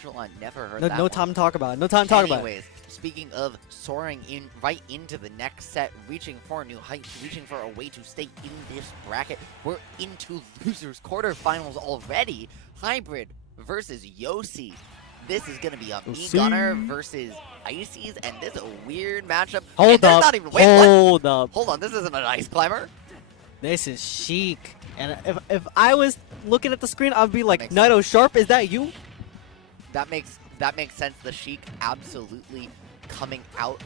neutral. I never heard No, that no one. time to talk about it. No time to talk about it. Anyways, speaking of soaring in right into the next set, reaching for new heights, reaching for a way to stay in this bracket, we're into losers quarterfinals already. Hybrid versus Yosi. This is gonna be a me gunner versus Ices, and this is a weird matchup. Hold up. Not even, wait, what? Up. Hold on, this isn't an ice climber. This is chic. And if I was looking at the screen, I'd be like, makes Naito Sharp, is that you? That makes sense. The Sheik absolutely coming out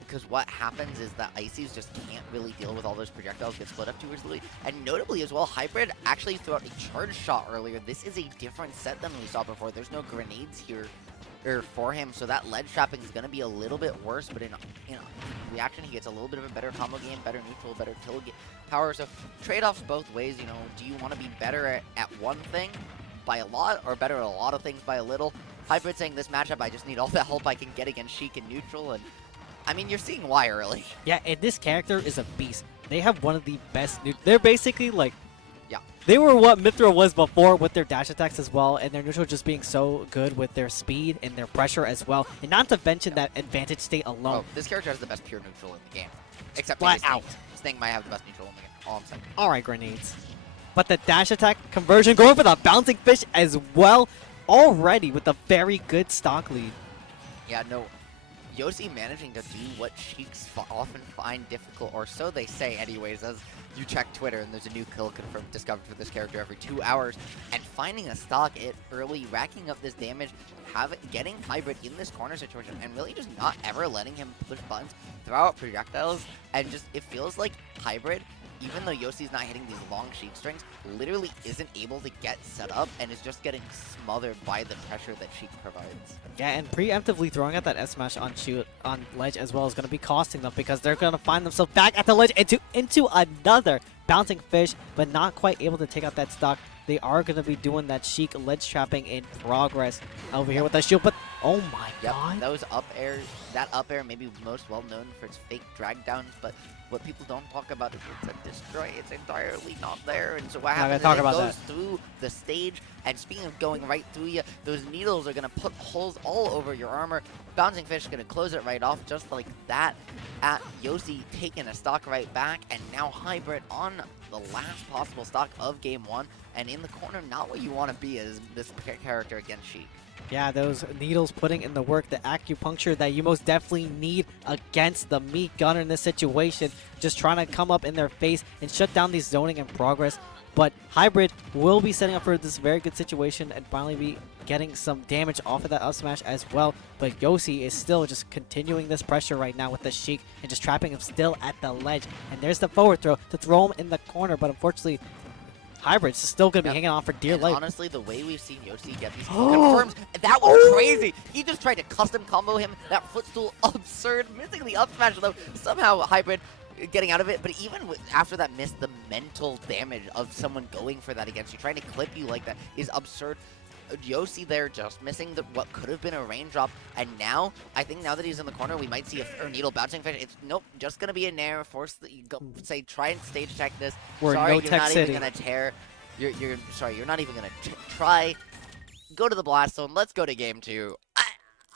because what happens is that Ices just can't really deal with all those projectiles, get split up too easily. And notably as well, Hybrid actually threw out a charge shot earlier. This is a different set than we saw before. There's no grenades here for him, so that ledge trapping is going to be a little bit worse, but in reaction, he gets a little bit of a better combo game, better neutral, better kill power. So trade-offs both ways. You know, do you want to be better at one thing by a lot, or better at a lot of things by a little? Hybrid saying this matchup, I just need all the help I can get against Sheik and neutral, and I mean, you're seeing why early. Yeah, and this character is a beast. They have one of the best they're basically like, yeah, they were what Mythra was before with their dash attacks as well, and their neutral just being so good with their speed and their pressure as well. And not to mention that advantage state alone. Oh, this character has the best pure neutral in the game. Except flat maybe out. Sting might have the best neutral in the game. All I'm saying. Alright, grenades. But the dash attack conversion going for the bouncing fish as well, already with a very good stock lead. Yeah, no. Yosi managing to do what Sheiks often find difficult, or so they say anyways, as you check Twitter and there's a new kill confirmed discovered for this character every 2 hours, and finding a stock it early, racking up this damage, getting Hybrid in this corner situation, and really just not ever letting him push buttons, throw out projectiles, and just, it feels like Hybrid, even though Yosi's not hitting these long Sheik strings, literally isn't able to get set up and is just getting smothered by the pressure that Sheik provides. Yeah, and preemptively throwing out that S smash on ledge as well is going to be costing them, because they're going to find themselves back at the ledge into another bouncing fish, but not quite able to take out that stock. They are going to be doing that Sheik ledge trapping in progress over here with that shield, but oh my god. Those up air, that up air may be most well known for its fake drag downs, but what people don't talk about is it's a destroy. It's entirely not there, and so what happens is it goes through the stage. And speaking of going right through you, those needles are gonna put holes all over your armor. Bouncing fish is gonna close it right off, just like that. At Yosi taking a stock right back, and now Hybrid on the last possible stock of game one, and in the corner, not what you want to be as this character against Sheik. Yeah, those needles putting in the work, the acupuncture that you most definitely need against the meat gunner in this situation. Just trying to come up in their face and shut down these zoning in progress. But Hybrid will be setting up for this very good situation and finally be getting some damage off of that up smash as well. But Yosi is still just continuing this pressure right now with the Sheik and just trapping him still at the ledge. And there's the forward throw to throw him in the corner, but unfortunately, Hybrid's still going to be hanging on for dear life. Honestly, the way we've seen Yosi get these confirms, that was crazy. He just tried to custom combo him. That footstool, absurd. Missing the up smash, though. Somehow, Hybrid getting out of it. But even after that miss, the mental damage of someone going for that against you, trying to clip you like that, is absurd. Yosi there just missing what could have been a raindrop, and now I think now that he's in the corner, we might see a needle bouncing fish. It's nope, just gonna be a nair. Force the say try and stage check this. We're sorry, no you're tech not city. even gonna tear. You're sorry, you're not even gonna try. Go to the blast zone. Let's go to game 2.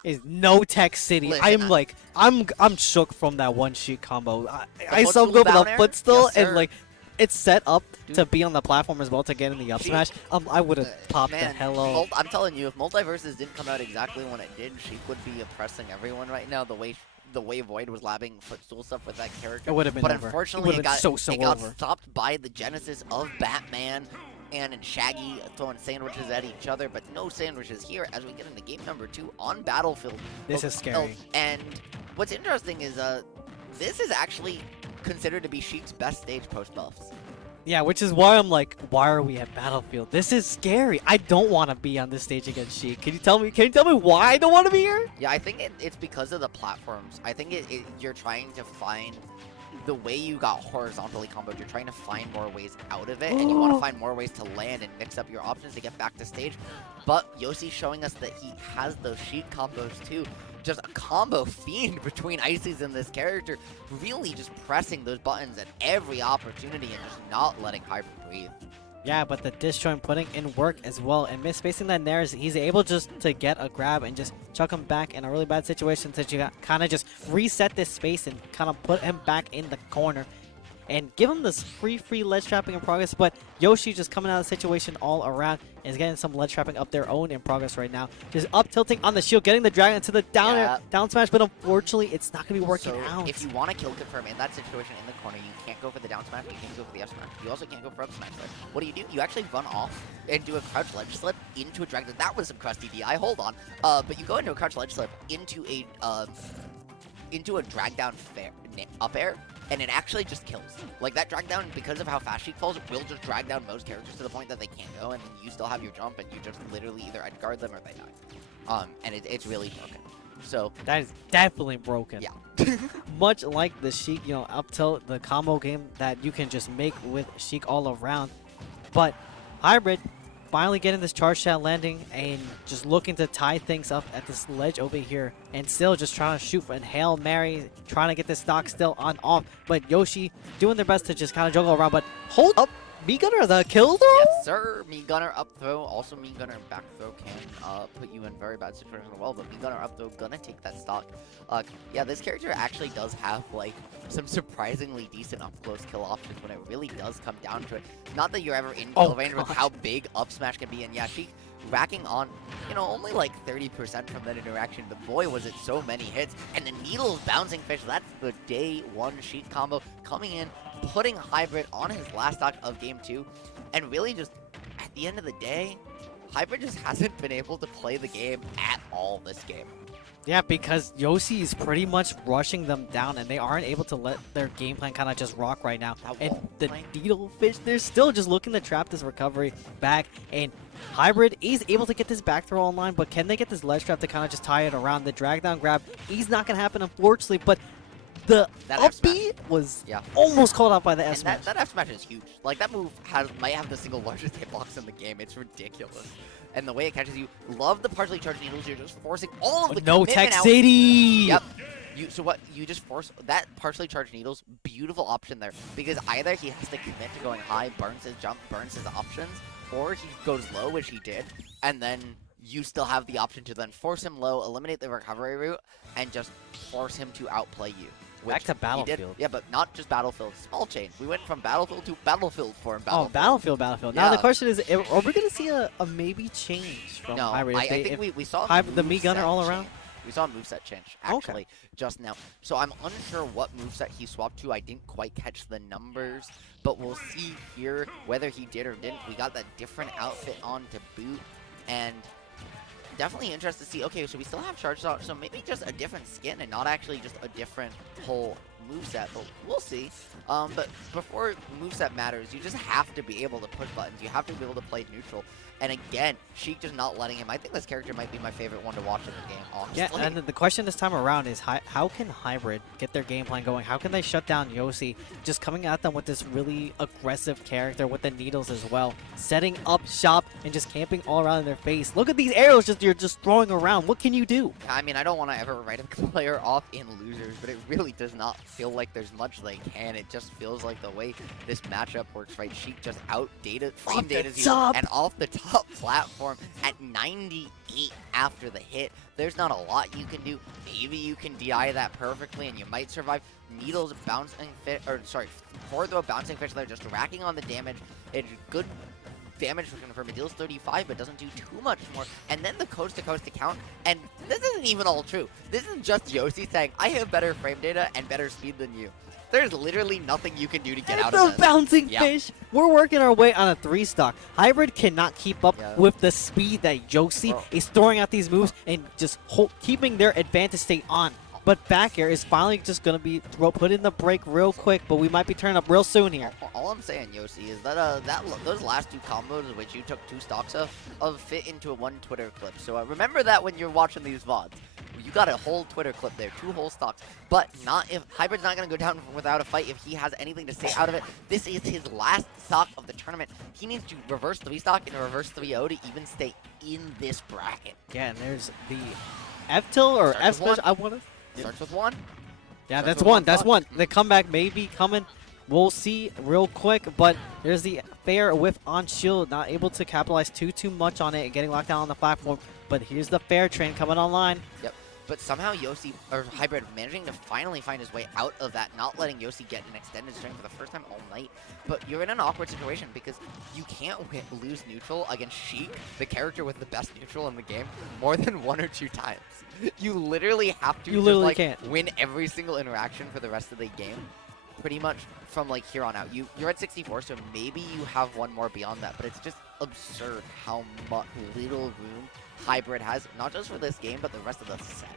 Is no tech city. Listen, I'm shook from that one Sheik combo. I saw him footstool go for down the air? footstool Yes, and sir. like it's set up to be on the platform as well to get in the up Sheik- smash. I would have popped the Man, hell off. I'm telling you, if Multiverses didn't come out exactly when it did, Sheik would be oppressing everyone right now. The way Void was labbing footstool stuff with that character. It would have been But over. unfortunately, it got so over. Stopped by the genesis of Batman and Shaggy throwing sandwiches at each other, but no sandwiches here as we get into game number 2 on Battlefield. This is scary. And what's interesting is this is actually considered to be Sheik's best stage post buffs. Yeah, which is why I'm like, why are we at Battlefield? This is scary. I don't want to be on this stage against Sheik. Can you tell me why I don't want to be here? Yeah, I think it's because of the platforms. I think you're trying to find the way you got horizontally comboed. You're trying to find more ways out of it, and you want to find more ways to land and mix up your options to get back to stage. But Yosi's showing us that he has those Sheik combos too. Just a combo fiend between Ices and this character, really just pressing those buttons at every opportunity and just not letting Hybrid breathe. Yeah, but the disjoint putting in work as well and misspacing that Nair, he's able just to get a grab and just chuck him back in a really bad situation since you kind of just reset this space and kind of put him back in the corner and give him this free ledge trapping in progress. But Yoshi just coming out of the situation all around and is getting some ledge trapping up their own in progress right now. Just up tilting on the shield, getting the dragon to the down air, down smash, but unfortunately it's not going to be working out. If you want to kill confirm in that situation in the corner, you can't go for the down smash, you can't go for the up smash. You also can't go for up smash. What do? You actually run off and do a crouch ledge slip into a dragon. That was some crusty DI, hold on. But you go into a crouch ledge slip into a drag down up air, and it actually just kills. Like, that drag down, because of how fast she falls, will just drag down most characters to the point that they can't go, and you still have your jump, and you just literally either edge guard them or they die. And it's really broken. So that is definitely broken. Yeah. Much like the Sheik, up tilt, the combo game that you can just make with Sheik all around. But Hybrid finally getting this charge shot landing and just looking to tie things up at this ledge over here, and still just trying to shoot for a Hail Mary, trying to get this stock still on off. But Yoshi doing their best to just kind of juggle around, but hold up. Meat Gunner, the kill throw? Yes, sir. Meat Gunner up throw. Also, Meat Gunner back throw can put you in very bad situations as well. But Meat Gunner up throw gonna take that stock. Yeah, this character actually does have like some surprisingly decent up close kill options when it really does come down to it. Not that you're ever in kill range with how big up smash can be. And yeah, she racking on, only like 30% from that interaction. But boy, was it so many hits. And the Needles bouncing fish. That's the day one Sheik combo coming in, putting Hybrid on his last stock of game 2, and really just at the end of the day, Hybrid just hasn't been able to play the game at all this game. Yeah, because Yosi is pretty much rushing them down, and they aren't able to let their game plan kind of just rock right now. And the Needlefish, they're still just looking to trap this recovery back, and Hybrid is able to get this back throw online, but can they get this ledge trap to kind of just tie it around? The drag down grab is not going to happen, unfortunately, but the up B was almost called out by the S smash. That F smash is huge. Like, that move might have the single largest hitbox in the game. It's ridiculous. And the way it catches you, love the partially charged needles. You're just forcing all of the no Tech City. Yep. You just force that partially charged needles. Beautiful option there, because either he has to commit to going high, burns his jump, burns his options, or he goes low, which he did, and then you still have the option to then force him low, eliminate the recovery route, and just force him to outplay you. Back to Battlefield. Yeah, but not just Battlefield. Small change. We went from Battlefield to Battlefield form. Oh, Battlefield. Yeah. Now the question is, are we going to see a maybe change from Hybrid? I think we saw the Meat Gunner all around. We saw a moveset change, actually, just now. So I'm unsure what moveset he swapped to. I didn't quite catch the numbers, but we'll see here whether he did or didn't. We got that different outfit on to boot, and definitely interested to see. Okay, so we still have charge shot, so maybe just a different skin and not actually just a different whole moveset, but we'll see. But before moveset matters, you just have to be able to push buttons. You have to be able to play neutral. And again, Sheik just not letting him. I think this character might be my favorite one to watch in the game, honestly. Yeah, and the question this time around is how can Hybrid get their game plan going? How can they shut down Yosi? Just coming at them with this really aggressive character with the needles as well. Setting up shop and just camping all around in their face. Look at these arrows you're just throwing around. What can you do? I mean, I don't want to ever write a player off in losers, but it really does not feel like there's much they can. It just feels like the way this matchup works, right? Sheik just frame data you, and off the top platform at 98 after the hit. There's not a lot you can do. Maybe you can DI that perfectly and you might survive. Needles bouncing fish, or sorry, forward throw bouncing fish there, just racking on the damage. It's good damage for confirm. It deals 35, but doesn't do too much more. And then the coast to coast account, and this isn't even all true. This is just Yosi saying, I have better frame data and better speed than you. There's literally nothing you can do to get out of this. The bouncing fish. We're working our way on a 3-stock. Hybrid cannot keep up with the speed that Yosi is throwing out these moves and just keeping their advantage state on. But back air is finally just going to be put in the break real quick, but we might be turning up real soon here. All I'm saying, Yosi, is that those last two combos, which you took 2 stocks of fit into one Twitter clip. So remember that when you're watching these VODs. You got a whole Twitter clip there, 2 whole stocks. But not if Hybrid's not going to go down without a fight if he has anything to say out of it. This is his last stock of the tournament. He needs to reverse 3 stock and reverse 3-0 to even stay in this bracket. Yeah, and there's the F-Till or F-Special. I want to. Starts with 1. Yeah, that's one. That's one. The comeback may be coming. We'll see real quick, but there's the fair whiff on shield, not able to capitalize too much on it and getting locked down on the platform. But here's the fair train coming online. Yep. But somehow Yosi, or Hybrid, managing to finally find his way out of that, not letting Yosi get an extended string for the first time all night. But you're in an awkward situation because you can't lose neutral against Sheik, the character with the best neutral in the game, more than 1 or 2 times. You literally have to win every single interaction for the rest of the game, pretty much from like here on out. You're at 64, so maybe you have one more beyond that, but it's just absurd how little room Hybrid has, not just for this game, but the rest of the set.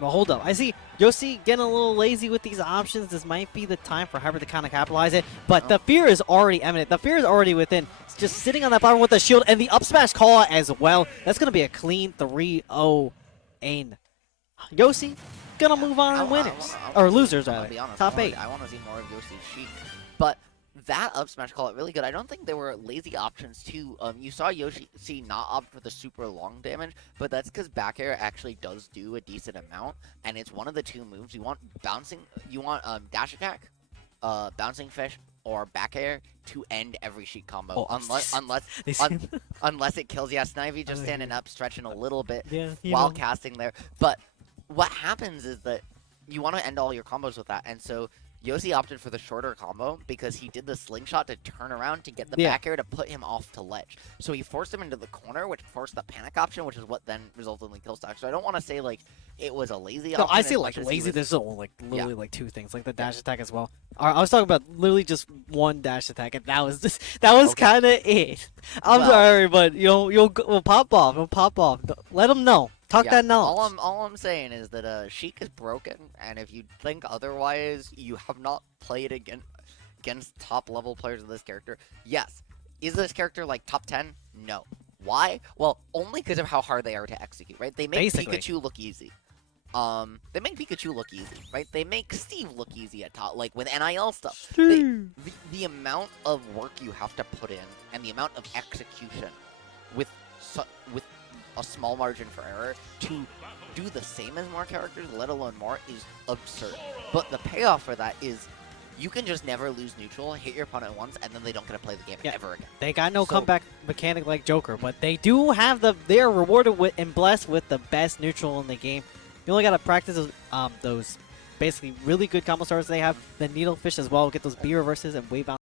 Well, hold up. I see Yosi getting a little lazy with these options. This might be the time for Hybrid to kind of capitalize it, but the fear is already imminent. The fear is already within. It's just sitting on that bottom with the shield and the up smash call out as well. That's going to be a clean 3-0 aim. Yosi gonna move on and winners. Or losers, rather. Top 8. I want to see more of Yosi Sheik. But that up smash call out really good. I don't think there were lazy options too. You saw Yosi not opt for the super long damage, but that's because back air actually does do a decent amount, and it's one of the 2 moves. You want dash attack, bouncing fish, or back air to end every Sheik combo. Unless it kills. Yeah, Snivy just standing up, stretching a little bit while casting there. But what happens is that you want to end all your combos with that, and so Yosi opted for the shorter combo because he did the slingshot to turn around to get the back air to put him off to ledge. So he forced him into the corner, which forced the panic option, which is what then resulted in the kill stock. So I don't want to say like it was a lazy option. No, I say like lazy. There's only literally like 2 things, like the dash attack as well. I was talking about literally just 1 dash attack, and that was kind of it. I'm sorry, but we'll pop off. We'll pop off. Let them know. Talk that knowledge. All I'm saying is that Sheik is broken, and if you think otherwise, you have not played against top level players of this character. Yes. Is this character like top 10? No. Why? Well, only because of how hard they are to execute, right? They make Pikachu look easy. They make Pikachu look easy, right? They make Steve look easy at top, like with NIL stuff. The amount of work you have to put in and the amount of execution with a small margin for error to do the same as more characters, let alone more, is absurd. But the payoff for that is you can just never lose neutral, hit your opponent once, and then they don't get to play the game ever again. They got no comeback mechanic like Joker, but they do have they're rewarded with and blessed with the best neutral in the game. You only got to practice those basically really good combo starters they have. The Needlefish as well, get those B reverses and wave out.